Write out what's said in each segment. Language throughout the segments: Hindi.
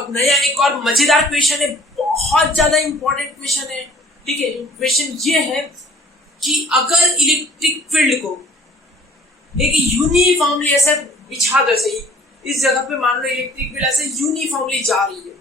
अब नया एक और मजेदार क्वेश्चन है, बहुत ज्यादा इंपॉर्टेंट क्वेश्चन है। ठीक है, क्वेश्चन ये है कि अगर इलेक्ट्रिक फील्ड को एक यूनिफॉर्मली ऐसे बिछा दो, ऐसे इस जगह पे मान लो इलेक्ट्रिक फील्ड ऐसे यूनिफॉर्मली जा रही है,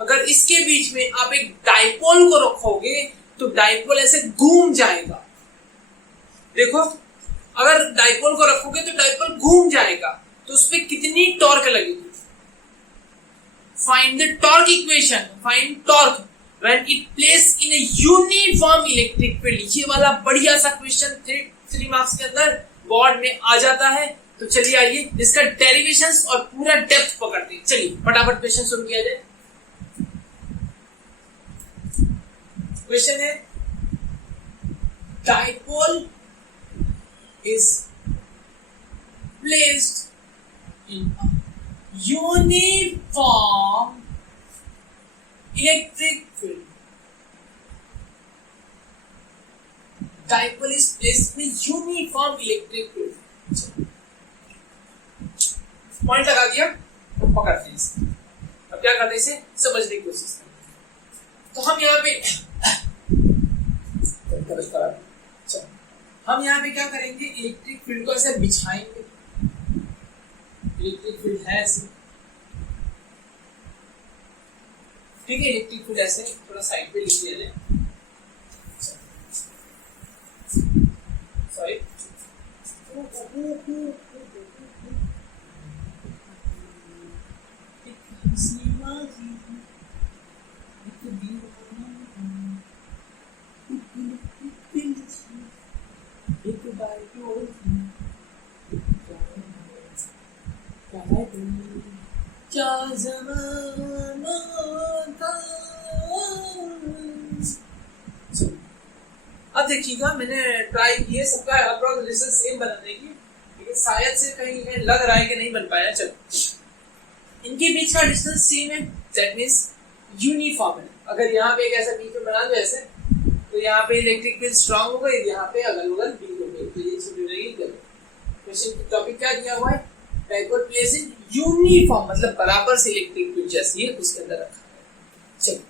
अगर इसके बीच में आप एक डाइपोल को रखोगे तो डाइपोल ऐसे घूम जाएगा। देखो, अगर डाइपोल को रखोगे तो डाइपोल घूम जाएगा, तो उस पर कितनी टॉर्क लगेगी? Find the torque equation, find torque when it place in a uniform electric field. ये वाला बढ़िया सा क्वेश्चन 3 मार्क्स के अंदर बोर्ड में आ जाता है। तो चलिए आइए इसका डेरिवेशंस और पूरा डेप्थ पकड़ते हैं। चलिए फटाफट क्वेश्चन शुरू किया जाए। क्वेश्चन है, dipole is placed in a uniform electric field. Dipole is placed in a uniform electric field. Point लगा दिया, हम पकड़ते हैं इसे। अब क्या करते हैं, इसे समझने की कोशिश करते। तो हम यहाँ पे क्या करेंगे, इलेक्ट्रिक फील्ड को ऐसे बिछाएंगे। इलेक्ट्रिक फील्ड है ऐसे, ठीक है, इलेक्ट्रिक फील्ड ऐसे थोड़ा साइड पे लिख दिया जाए। सॉरी, क्या ज़माना था। अब देखिएगा, मैंने ट्राई किए सबका अप्रॉक्स डिस्टेंस सेम बनाने की, लेकिन शायद से कहीं लग रहा है कि नहीं बन पाया। चलो, इनके बीच का डिस्टेंस सेम है, दैट मींस यूनिफॉर्म है। अगर यहाँ पे एक ऐसा बीच में बना दो ऐसे, तो यहाँ पे इलेक्ट्रिक फील्ड स्ट्रांग होगा, यहाँ पे अगल बगल बी होगा। तो ये छुट्टी रहेगी। क्वेश्चन की टॉपिक क्या दिया हुआ है, डाइपोल प्लेस इन यूनिफॉर्म, मतलब बराबर से इलेक्ट्रिक फील्ड जैसी है उसके अंदर रखा है। चलो,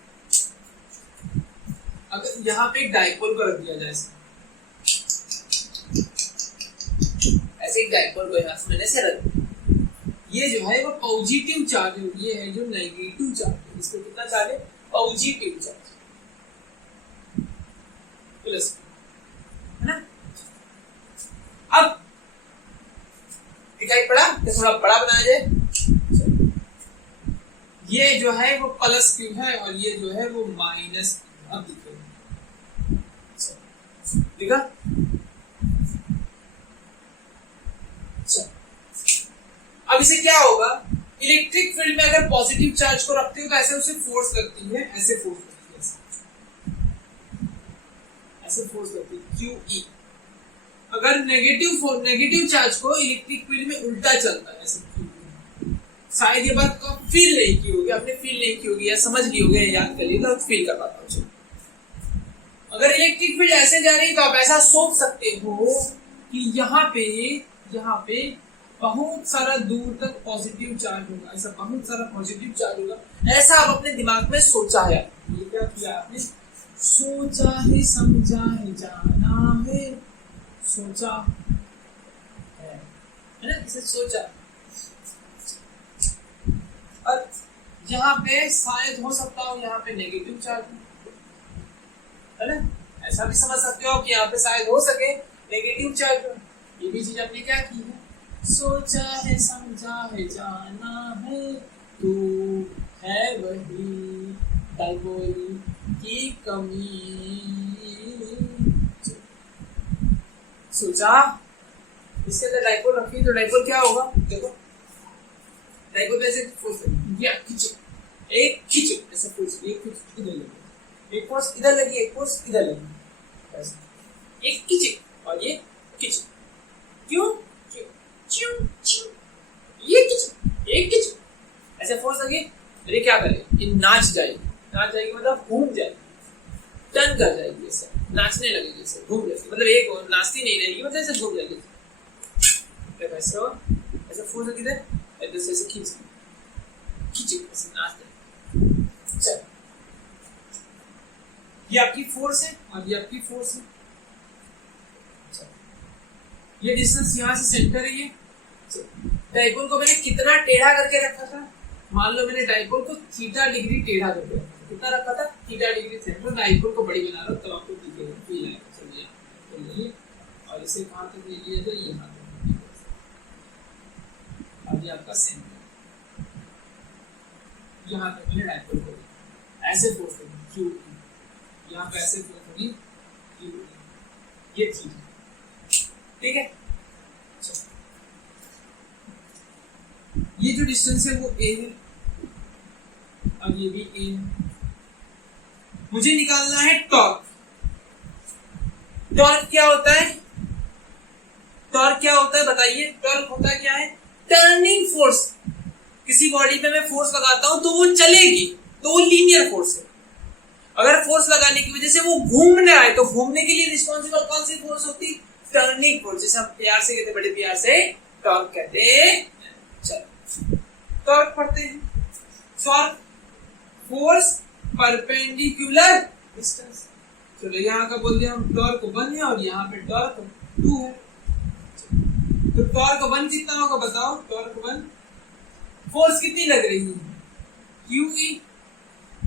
अगर यहाँ पे एक डाइपोल को रख दिया जाए ऐसे एक डाइपोल को यहाँ से मैंने ऐसे रख दिया, ये जो है वो पॉजिटिव चार्ज है, ये है जो नेगेटिव चार्ज है। इसमें कितना चार्ज है, पॉजिटिव चार्ज प्लस, है ना। अब इकाई पड़ा, तो थोड़ा बड़ा बनाया जाए। ये जो है वो प्लस क्यू है और ये जो है वो माइनस। अब दिखा, अब इसे क्या होगा, इलेक्ट्रिक फील्ड में अगर पॉजिटिव चार्ज को रखते हो तो ऐसे उसे फोर्स लगती है, ऐसे फोर्स लगती है, ऐसे फोर्स लगती है QE। अगर नेगेटिव चार्ज को इलेक्ट्रिक फील्ड में उल्टा चलता है ऐसे। शायद ये बात को फील नहीं की होगी, आपने फील नहीं की होगी या समझ ली होगी, याद कर लिया, फील कर पाता हूँ। अगर इलेक्ट्रिक फील्ड ऐसे जा रही है तो आप ऐसा सोच सकते हो कि यहाँ पे बहुत सारा दूर तक पॉजिटिव चार्ज होगा, ऐसा बहुत सारा पॉजिटिव चार्ज होगा, ऐसा आप अपने दिमाग में सोचा है। ये क्या किया आपने, सोचा है, समझा है, जाना है, सोचा है ना, इसे सोचा। और यहाँ पे शायद हो सकता हो यहाँ पे नेगेटिव चार्ज, है ना, ऐसा भी समझ सकते हो कि यहाँ पे शायद हो सके नेगेटिव चार्ज। ये भी चीज आपने क्या की है, सोचा है, समझा है, जाना है, तू है वही डाइपोल की कमी। सोचा, इसके अंदर डाइपोल रखी तो डाइपोल क्या होगा, देखो डाइपोल पे ऐसे फोर्स एक खींचे ऐसे फोर्स, एक खींच इधर लगी, एक फोर्स इधर लगी, एक फोर्स इधर लगी, ऐसे एक खींचे और ये खींचे। क्यों, क्यों, ये खींचे, एक खींचे, ऐसे फोर्स लगी, अरे क्या करे, ये नाच जाएगी मतलब घूम जाएगी, टर्न कर जाएगी, ऐसे नाचने लगेगी, ऐसे घूम जाएगी, मतलब एक नाचती नहीं रहेगी, मतलब ऐसे घूम जाएगी। ऐसे फोर्स किधर, ऐसे खींचे, ऐसे नाचते चलो, ये आपकी फोर्स है और ये आपकी फोर्स है। ये डिस्टेंस यहां से सेंटर है। ये डाइपोल को मैंने कितना टेढ़ा करके रखा था, मान लो मैंने डाइपोल को थीटा डिग्री टेढ़ा करके रखा था। कितना रखा था? Theta degree centre. डाइपोल को बड़ी बना रहा हूं तब आपको दिखेगा फील आएगा। चलिए तो ये और इसे कहां तक ले लिया जाए? यहां तक। अब ये आपका सेंटर, यहां तक मैंने डाइपोल को ऐसे फोर्स करूंगा क्यू, यहां पे ऐसे फोर्स होगी क्यू, ये थीटा। ठीक है, ये जो डिस्टेंस है वो a है और ये भी a है। मुझे निकालना है टॉर्क। टॉर्क क्या होता है? टॉर्क क्या होता है बताइए? टॉर्क होता क्या है? Turning force. किसी बॉडी पे मैं फोर्स लगाता हूं तो वो चलेगी, तो वो लीनियर फोर्स है। अगर फोर्स लगाने की वजह से वो घूम रहा है तो घूमने के लिए रिस्पॉन्सिबल कौन सी फोर्स होती? टर्निंग फोर्स, जैसे हम प्यार से कहते, बड़े प्यार से टॉर्क कहते हैं। चलो टॉर्क पढ़ते हैं। Torque force perpendicular distance. चलो यहाँ का बोल दिया हम, टॉर्क 1 है और यहाँ पे टॉर्क 2 है। तो टॉर्क 1 कितना होगा बताओ? टॉर्क 1 फोर्स कितनी लग रही है? QE।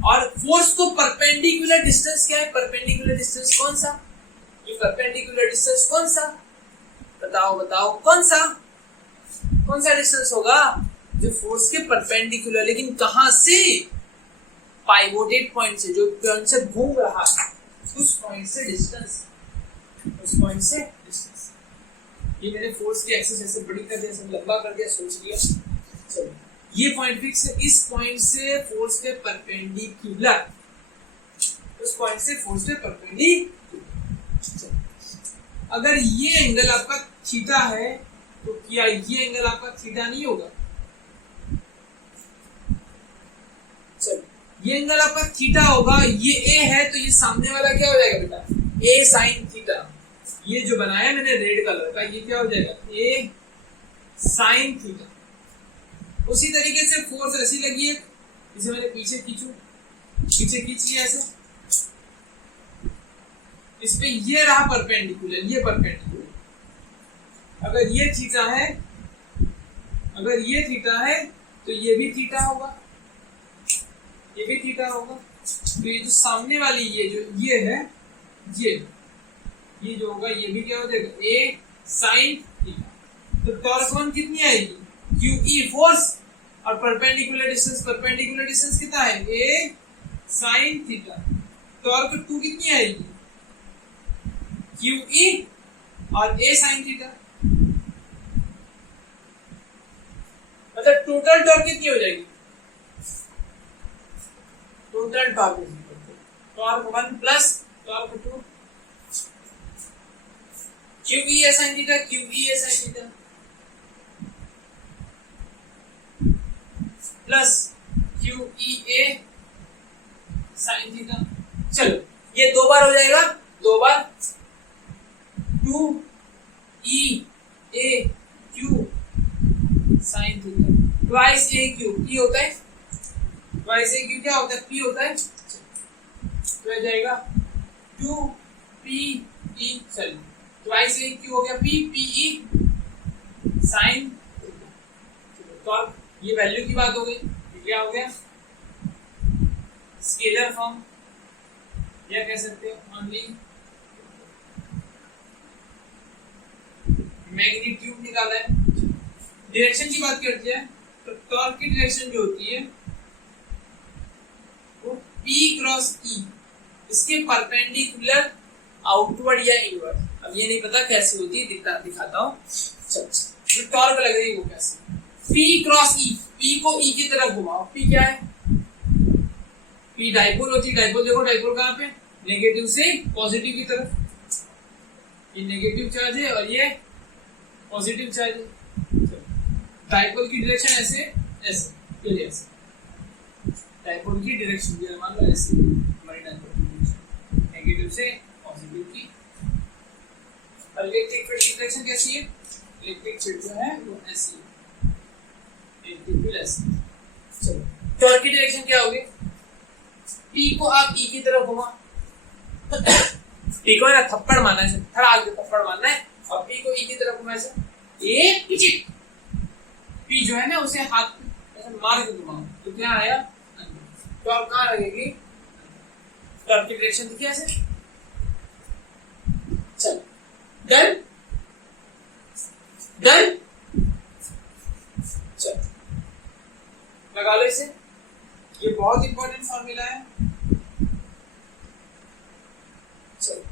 और फोर्स को परपेंडिकुलर डिस्टेंस क्या है? परपेंडिकुलर डिस्टेंस कौन सा? ये परपेंडिकुलर डिस्टेंस कौन सा? बताओ बताओ, कौन सा? कौन सा डिस्टेंस होगा? जो फोर्स के परपेंडिकुलर, लेकिन कहां से? पाइवोटेड पॉइंट से, जो पॉइंट से घूम रहा है उस पॉइंट से डिस्टेंस, उस पॉइंट से डिस्टेंस। ये मैंने फोर्स की एक्सिस ऐसे बड़ी कर दिया, ऐसे लंबा कर दिया, सोच लिया। चलो ये पॉइंट फिक्स है। इस पॉइंट से फोर्स के परपेंडिकुलर, उस पॉइंट से फोर्स के परपेंडिकुलर। अगर ये एंगल आपका थीटा है तो क्या ये एंगल आपका थीटा नहीं होगा? चलो ये एंगल आपका थीटा होगा। ये ए है तो ये सामने वाला क्या हो जाएगा बेटा? ए साइन थीटा। ये जो बनाया मैंने रेड कलर का, ये क्या हो जाएगा? ए साइन थीटा। उसी तरीके से फोर्स ऐसी लगी है, इसे मैंने पीछे खींचू, पीछे खींच लिया ऐसे, इस पे ये रहा परपेंडिकुलर, ये परपेंडिकुलर। अगर ये थीटा है, अगर ये थीटा है तो ये भी थीटा होगा, ये भी थीटा होगा। तो ये जो सामने वाली ये जो ये है, ये जो होगा ये भी क्या हो जाएगा? ए साइन थीटा। तो टॉर्क 1 कितनी आएगी? QE फोर्स और परपेंडिकुलर डिस्टेंस कितना है? ए साइन थीटा। टॉर्क 2 कितनी आएगी? QE और ए साइन थीटा। मतलब टोटल टॉर्क कितनी हो जाएगी? Total torque 1 plus torque 2, QE ए साइन थीटा, QE ए साइन थीटा प्लस QE ए साइन थीटा। चलो ये 2 बार हो जाएगा, 2 बार 2E A Q sine theta, twice A Q P होता है, ट्वाइस A Q क्या होता है? P होता है। तो आ जाएगा 2P E, चलो ट्वाइस A Q हो गया P, PE साइन। तो ये वैल्यू की बात हो गई। क्या हो गया? स्केलर फॉर्म, या कह सकते हो ओनली मैग्नीट्यूड निकाला है। डायरेक्शन की बात करते हैं तो टॉर्क की डायरेक्शन जो होती है वो P क्रॉस E, इसके परपेंडिकुलर आउटवर्ड या इनवर्ड। अब ये नहीं पता कैसे होती है, दिखाता हूं। जो टॉर्क लग रही है वो कैसे? P क्रॉस E, P को E की तरफ घुमाओ। P क्या है? P डाइपोल होती है। डाइपोल देखो, डाइपोल कहां पे? नेगेटिव से पॉजिटिव की तरफ। ये नेगेटिव चार्ज है और ये पॉजिटिव चार्ज है। डाइपोल की डायरेक्शन ऐसे ऐसे, ये ऐसे डाइपोल की डायरेक्शन ये मान लो ऐसे, हमारी डाइपोल की डायरेक्शन नेगेटिव से पॉजिटिव की। और इलेक्ट्रिक फील्ड की डायरेक्शन कैसी है? इलेक्ट्रिक फील्ड जो है वो ऐसी है, इलेक्ट्रिक फील्ड ऐसी। चलो टॉर्क की डायरेक्शन क्या होगी? पी को आप ई की तरफ घुमा, पी को है ना थप्पड़ मारना है, थड़ा के थप्पड़ मारना है, और पी को ई की तरफ घुमा ऐसे, ए पीछे, पी जो है ना उसे हाथ ऐसे मार के घुमाओ तो क्या आया, तो आप कहाँ लगेगी, तो आपकी डायरेक्शन देखिए ऐसे। चल डन डन, चल लगा लो इसे, ये बहुत इंपॉर्टेंट फॉर्मूला है। चलो